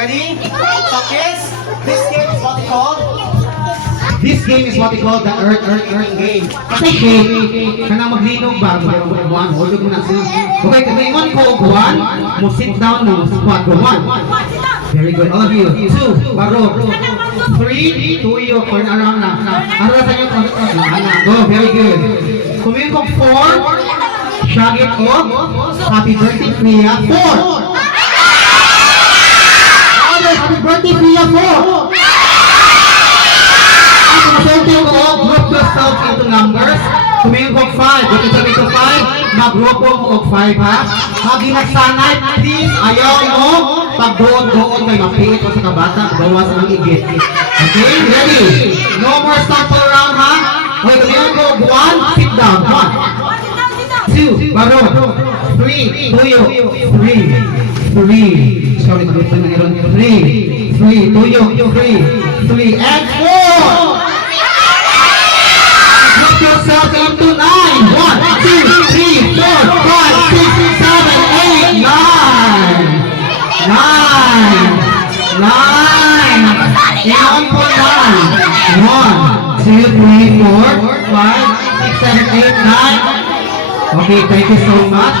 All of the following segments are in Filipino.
Ready? Focus. This game is what we call the Earth game. Kasi game, kanang maglinog ba? One, hold mo na siya. Okay, kung ingon ko one, mo sit down mo, squat ko one. Very good, all of you. Two, baro. Three, tuyo, turn around na. Ara sa inyo, go, very good. Kung ingon ko four, shagit ko, happy birthday, Priya, four. Happy birthday, Priya, four. Consulting ko, group yourself into numbers. Tumingin ko 5. Kung sabi ko 5, mag-group ko 5 ha. Mag-inagsanay, please, ayaw mo. Pag doon may mapiit ko sa kabata, bawas ang igit. Okay, ready? No more circle around ha. Okay, tumingin ko 1, sit down. 1, 2, baro. 3, tuyo. 3. Sorry, mag-group na meron. 3, tuyo. 3, and 4. Yourself into 9. 1, 2, 3, 4, 5, 6, 7, 8, 9. 9. 9. For 9. 1, 2, 3, 4, 5, 6, 7, 8, 9. Okay, thank you so much.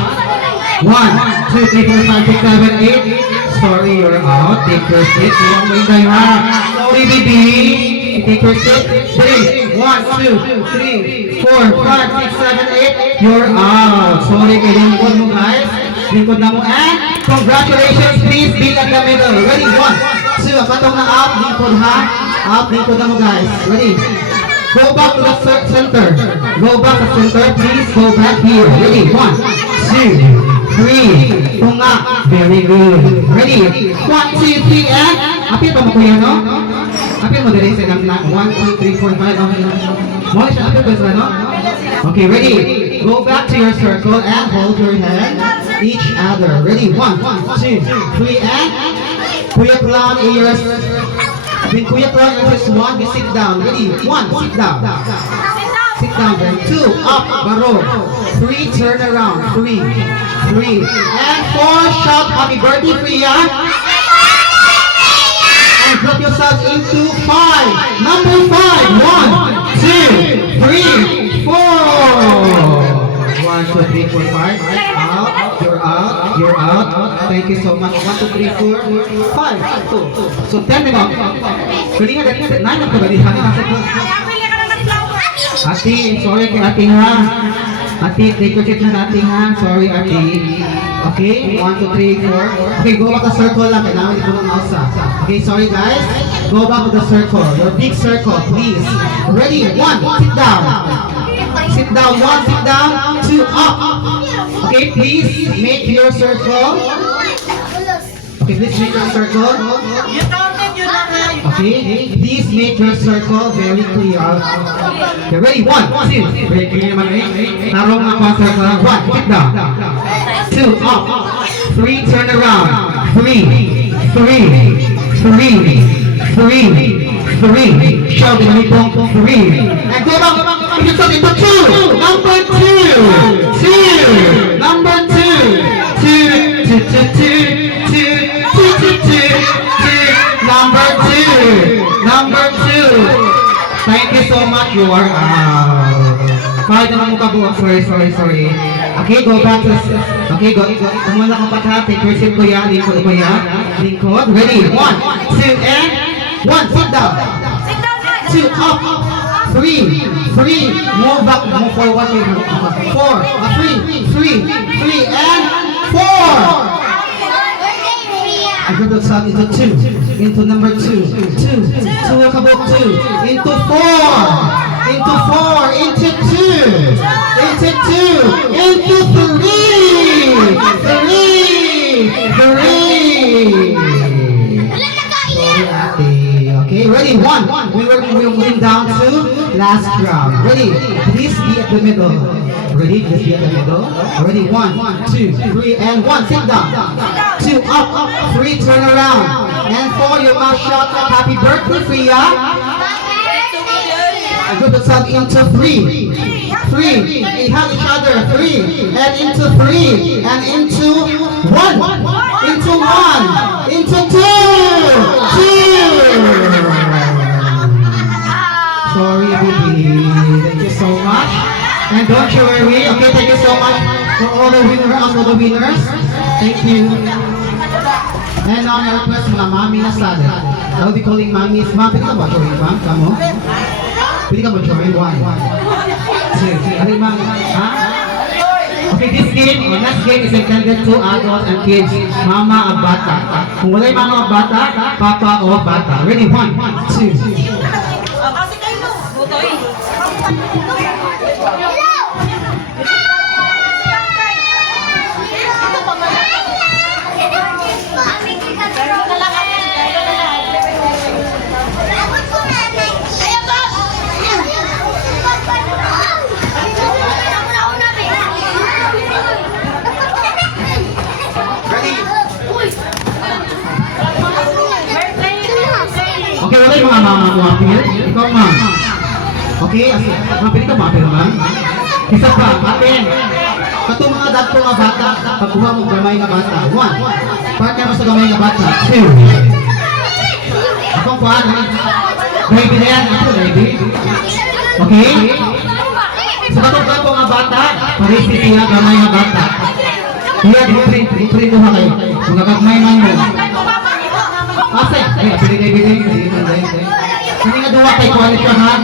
1, 2, 3, 4, 5, 6, 7, 8. Sorry, you're out. Take your seat. Sorry, baby. Take your seat. 3, 1, 2, 3, 4, 5, 6, 7, 8. You're out. Sorry, kay lingkod mo guys. Lingkod na mo. And congratulations, please be at the middle. Ready? 1, 2. Katong na up. Lingkod ha. Up. Lingkod na mo guys. Ready? Go back to the center. Go back to the center. Please go back here. Ready? 1, 2, 3. Tunga. Very good. Ready? 1, 2, 3, and apit pa mo kuya, no? Apit mo din sa ilang 1, 2, 3, 4, 5. Okay. Mo siya apit ba sa no? Okay, ready? Go back to your circle and hold your hand each other. Ready? 1, 2, 3, and Kuya Clown ears. When Kuya Clown ears 1, you sit down. Ready? 1, sit down. Sit down then. 2, up, baro. 3, turn around. 3, and 4, shout happy birthday, Priya. And group yourselves into 5. Number 5. 1, 2, 3, 4. 1, 2, 3, 4, 5. Out. You're out. Thank you so much. 1, 2, 3, 4, 5. 2. So 10 na ba? Pwede nga, 9 na ba? Ati, sorry kay Ati ha. Ati, take your seat na Ati ha. Sorry Ati. Okay, 1, 2, 3, 4. Okay, go back to circle lang. Kailangan di ko ng mausa. Okay, sorry guys. Go back to the circle. Your big circle, please. Ready? 1, sit down. Sit down. 1, sit down. 2, up. Okay, please make your circle. Okay, please make your circle. Okay, please make your circle very clear. Okay, ready? 1, 2. Very clear naman eh. Tarong ako ang circle. 1, sit down. 2, up. 3, turn around. 3. Shout the little 3. And go back. You can into 2. Number 2. Number 2. 2. Number 2. Thank you so much. You are out. Kahit naman mo kabuang. Sorry. Okay, go back to... Okay, go. Tumula ka pa ha. Take your seat kuya. Lingkod kuya. Lingkod. Ready? 1, 2, and... 1, sit down. 2, up. 3, move back, move forward. 4, 3, and 4. I group yourself into 2, into number 2, 2, kabok 2, into 4, into 2, into 3. Okay, ready? 1. We will moving down to last round. Ready? Please be at the middle. Ready? Please be at the middle. Ready? 1, 2, 3, and 1. Sit down. 2, up. 3, turn around. And 4, you must shout happy birthday, Priya. And group yourself into 3. 3. We hug each other. 3. And into 3. And into 1. Into 1. Into 2. winner, also the winners. Thank you. And now I request mga mami na sada. I'll be calling mommies. Ma'am, pwede ka ba join, ma'am? Kamo? Pwede ka ba join? One. Two. Ano ma'am? Ha? Okay, this game, the next game is intended to adults and kids. Mama at bata. Kung wala yung mama at bata, papa o bata. Ready? One, two. Okay, wala yung mga mama mo appeal. Ikaw, ma'am. Okay, mapili ka ma-appeal, ma'am. Isa pa, appeal. Katong mga dato nga bata, pagkuha mo gamay nga bata. One, partner mo sa gamay nga bata. Two. Akong kuhaan, ha? Baby na yan. Ito, baby. Okay? Sa katong dato nga bata, parisi siya gamay nga bata. Kaya, di-print ha kayo. Kung nagagmay man mo. Asay, ay, apili baby. Kani nga duwa kay quality ha?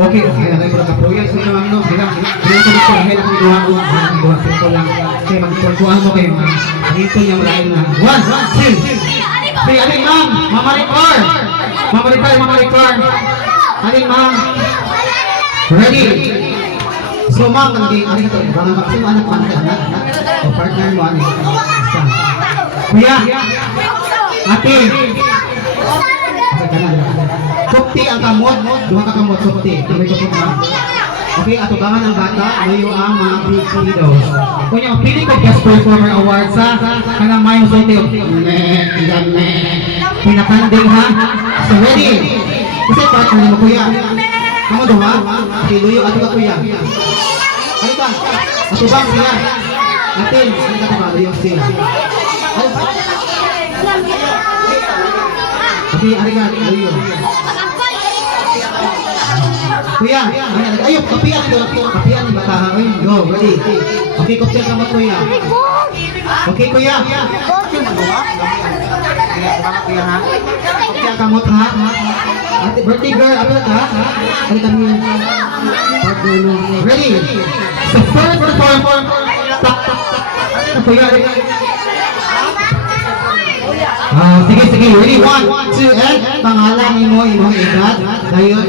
Okay, ay alay mo ka pro yan sa mga no, bilang ko dito ay lang duwa ko, duwa ko lang. Kay magkukuha mo kayo, ma'am. Dito yung line na. 1, 2. Say, aling ma'am, Mama Ricor. Mama Ricor. Aling ma'am. Ready? So ma'am, aling ito, baka maksimo anak o partner mo aning. Kuya. Ate. Sukti ang kamot, duha ka kamot sukti. Okay, atubangan ang bata, ngayon ang mga big kiddos. Kung yung pili ko Best Performer Award sa kanang mayong sukti. Pinapanding ha? So ready? Kasi partner mo kuya. Kamu duha? Okay, luyo ato ka kuya. Ano ka? Atubang siya. Atin, ano ka ba? Luyo siya. Okay, arigan, luyo. Kuya, ayun, kapian ni bata. Go, ready. Okay, cocktail kamot kuya. Okay, kuya. Cocktail kamot ha. Ate, birthday girl, apa ka? Ano kami? Ready. So first perform. Kuya, sige, ready, 1, 2, and pangalan mo, imong edad, dayon,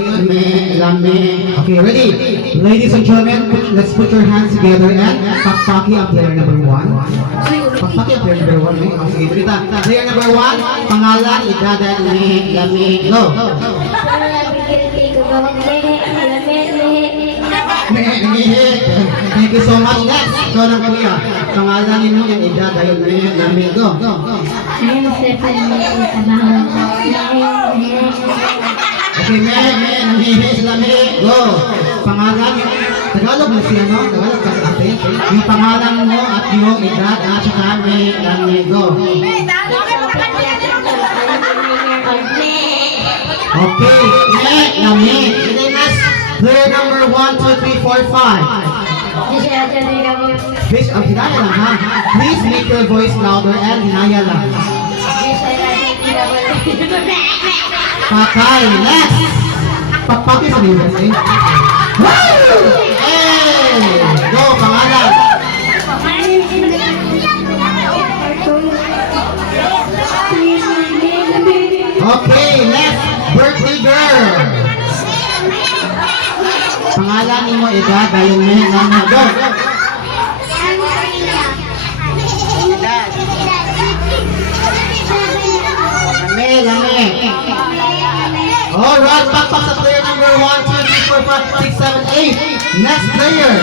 lame. Okay, ready? Ladies and gentlemen, let's put your hands together and pakpaki ang player number 1. Pakpaki ang player number 1. Okay, dito. Player number 1, pangalan, edad, lame. Go. Thank you so much. Next, ikaw lang kuya. Pangalan mo yung edad, dayon, lame. Go. Okay, lame. Go. Pangalan, Tagalog na siya, no? Tagalog ka sa ate. Yung pangalan mo at yung edad at saka lame. Go. Okay, lame. Player number 1, 2, 3, 4, 5. Please, hinaya lang ha. Please make your voice louder and hinaya lang. Patay, next. Pakpaki sa neighbors eh. Hey! Go, pangalan. Okay, next. Birthday girl. Pangalan mo edad, dayon na. Go. Lame. Alright, pakpak sa player number 1, 2, 3, 4, 5, 6, 7, 8. Next player.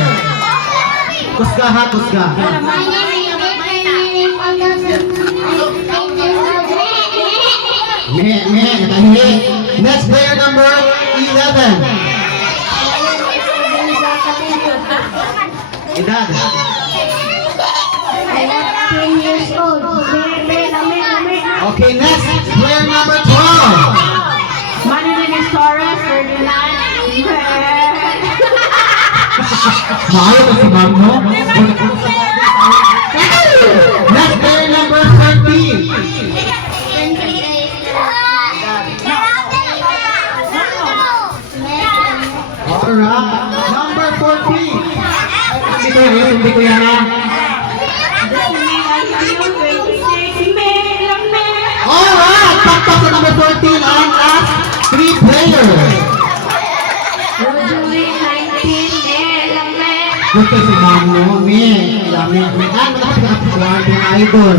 Kusga ha, kusga. Nakahihi. Next player number 11. Edad. I am 10 years old. Okay, next player number 12. My name is Taurus, 39. Maayo ba si ma'am mo? Ready, kuya na? Jasmine Alvin, 26. May lang may. Alright! Pakpak sa number 14 ang last 3 players. Rosalie, 19. May lang may. Gusto si Mamo, Lami. Ang malapit na kapuan, pinaka-idol.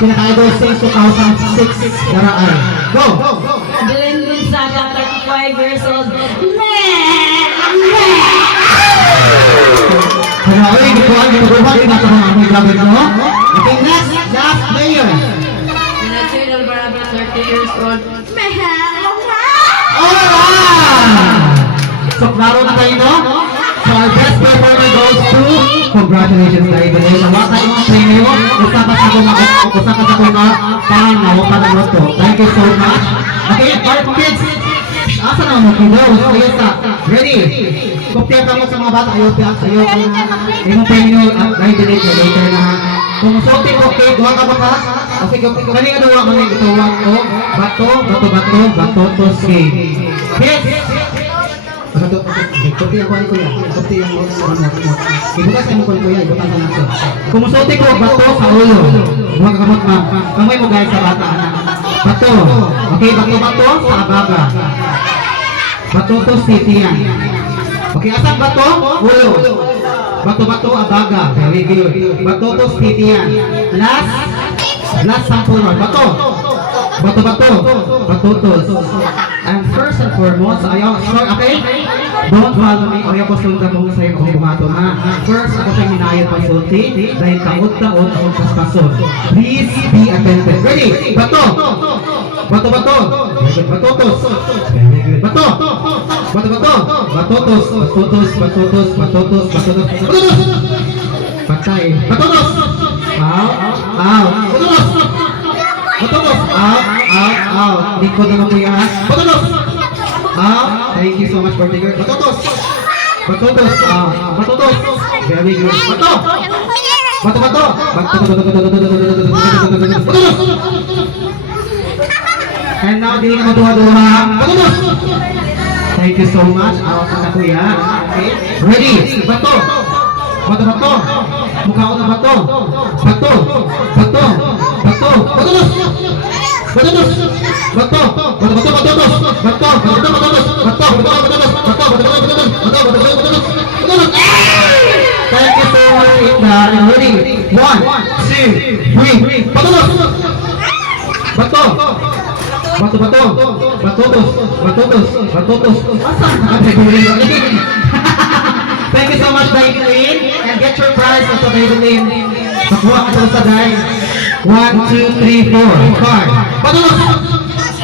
Pinaka-idol since 2006. Daraan. Go! Glenn Gonzaga, 35 years old. May lang may. Kaya oy, gituan, gitubuhan, ginagawa mga amoy gagawin mo. Okay, next, last player. Nathan Alvarado, 30 years old. May lang may. Alright! So, klaro na tayo, no? So, our best performer goes to... Congratulations tayo, Idol. Nawa tayo mga premium mo. Usa ka sa mga pangaw para mo to. Thank you so much. Okay, alright, kids. Asa na mo, kido? Ayos sa. Ready? Kuptiyan ka mo sa mga bata. Ayos ka. Yung premium, dahil delete na later na ha. Kung sulti ko, okay, duha ka ba ka? Okay, kanina duha ka nga ito. Bato, to si. Kids! Kuti ako ni kuya. Kuti ang ibutas mo kuya, ibutas na nato. Kumusulti ko bato sa ulo. Huwag kamot ma'am. Kamay mo guys sa bata anak. Bato. Okay, bato sa abaga. Bato to city yan. Okay, asang bato? Ulo. Bato abaga. Very good. Bato to city yan. Last sample more. Bato. Batutos. And first and foremost, okay? Don't follow me. Ayaw ko sundan mo sa'yo kung bumato na. First, ako siyang minayad pasulti. Dahil taot-taot akong paspason. Please be attentive. Ready? Bato. Batutos. Bato. Batutos. Patay. Batutos. Ow. Batutos. Ow. Likod naman po yan. Batutos. Thank you so much for taking Batutos. Very good. Bato. And now, hindi ka matuwa-duwa. Batutos. Thank you so much. Awak ka kuya. Okay. Ready? Bato. Mukha ko na bato. Thank you so much, Inda. Ready? 1, 2, 3. Batutos. Asan ka kategorya? Thank you so much, Daidilin. And get your prize also, Daidilin. Nakuha ka sa dahil. 1, 2, 3, 4. Card. Batutos!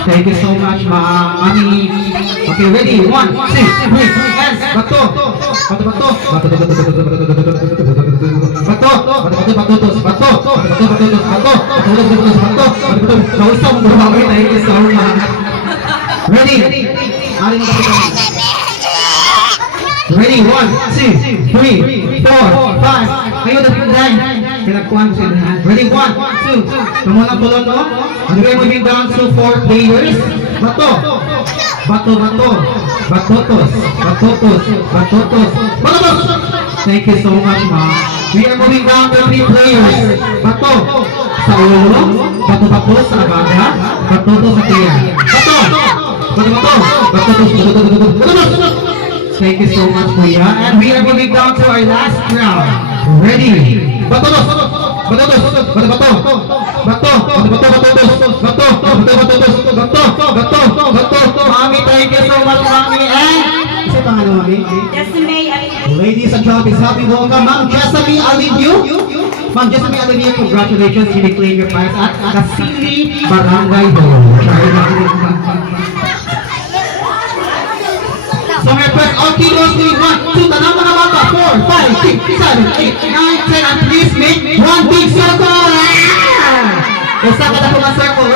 Thank you so much, Mami. Okay, ready? 1, 2, 3. Hands. Bato. Kausap mo ba? Thank you so much. Ready? Aling kapitan. Ready? 1, 2, 3, 4, 5. Ayun na pinday. Kinagkuhan ko siya. Ready? 1, 2. Kamu lang tulong mo. And we're moving down to 4 players. Bato. Batutos. Thank you so much, ma. We are moving down to 3 players. Bato. Sa ulo. Bato sa abaga. Batutos sa tiyan. Batutos. Thank you so much, Kuya. And we are moving down to our last round. Ready? Batutos. Mami, thank you so much, Mami. And, isa pangalan, Mami? Jasmine Alvin. Ladies and gentlemen, happy welcome, Ma'am Jessamine Alivio. Ma'am Jessamine Alivio, congratulations. You may claim your prize at Kasili Barangay Hall. So my friend, all kilos need 1, 2, tanang mga bata, 4, 5, 6, 7, 8, 9, 10, and please make one big circle! Basta ka na po mga circle.